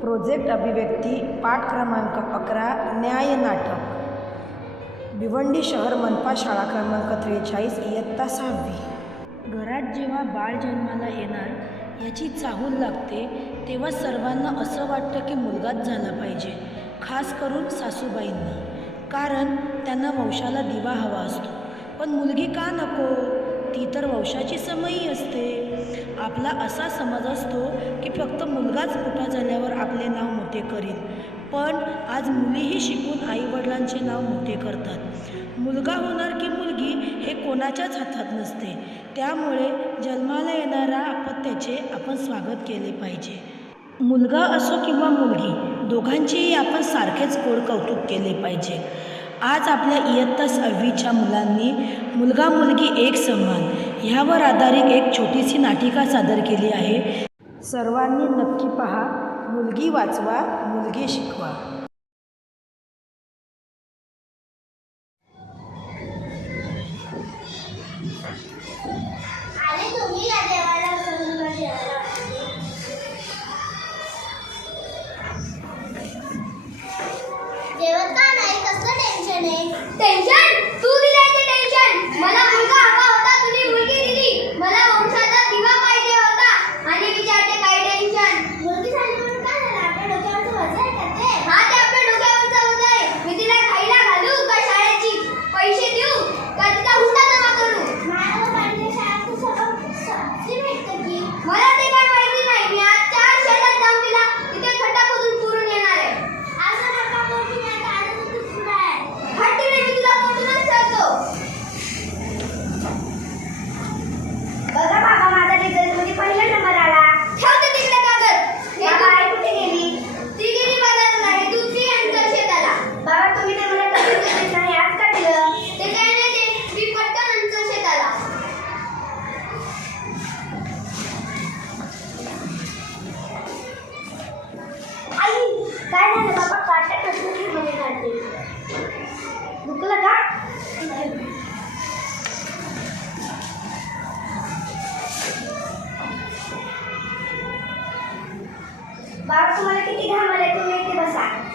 Project अभिव्यक्ती पाठ क्रमांक अकरा न्याय नाटक. भिवंडी शहर मनपा शाळा क्रमांक त्रेचाळीस इयत्ता सहावी. घरात जेव्हा बाळ जन्माला येणार याची चाहूल लागते तेव्हा सर्वांना असं वाटतं की मुलगाच झाला पाहिजे खास करून सासूबाईंना. कारण त्यांना वंशाला दिवा हवा असतो. पण मुलगी का नको? ती तर वंशाची समयी असते. आपला असा समज असतो की फक्त मुलगाच मोठा झाल्यावर आपले नाव मोठे करील पण आज मुलीही शिकून आईवडिलांचे नाव मोठे करतात. मुलगा होणार की मुलगी हे कोणाच्याच हातात नसते. त्यामुळे जन्माला येणाऱ्या अपत्याचे आपण स्वागत केले पाहिजे. मुलगा असो किंवा मुलगी दोघांचेही आपण सारखेच गोड कौतुक केले पाहिजे. आज आपल्या इयत्ता सहावीच्या मुलांनी मुलगा मुलगी एक सन्मान ह्यावर आधारित एक छोटीशी नाटिका सादर केली आहे. सर्वांनी नक्की पहा मुलगी वाचवा मुलगी शिकवा. आहे टेन्शन बाबा तुम्हाला किती घाम आलाय तुम्ही इथे बसा.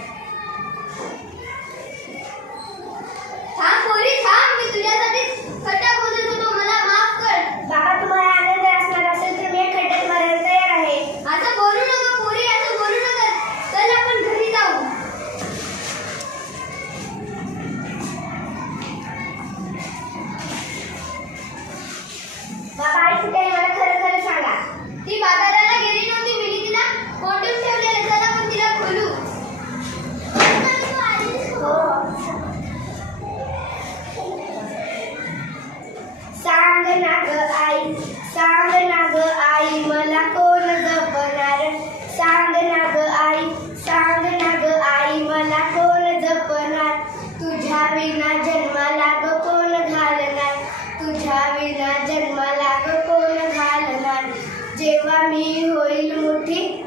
ना ग आई सांग ना ग आई मला कोण जपणार? सांग ना ग आई सांग ना ग आई मला कोण जपणार? तुझ्या विना जन्माला ग कोण घालणार? तुझ्या विना जन्माला ग कोण घालणार? जेव्हा मी होईल मोठी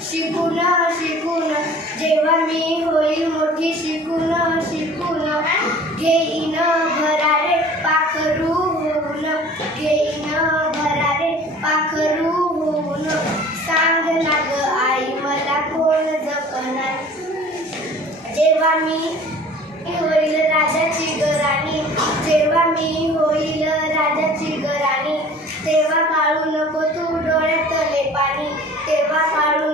शिकून शिकून. जेव्हा मी होईल मोठी शिकून शिकून. घेईल भरारे पाखरू होऊन घेईन भरारे पाखरू होऊन सांग ना ग आई मला कोण जपणार जेव्हा मी होईल राजाची गराणी जेव्हा मी होईल राजाची गराणी तेव्हा पाळू नको तू डोळ्यातले पाणी. तेव्हा पाळू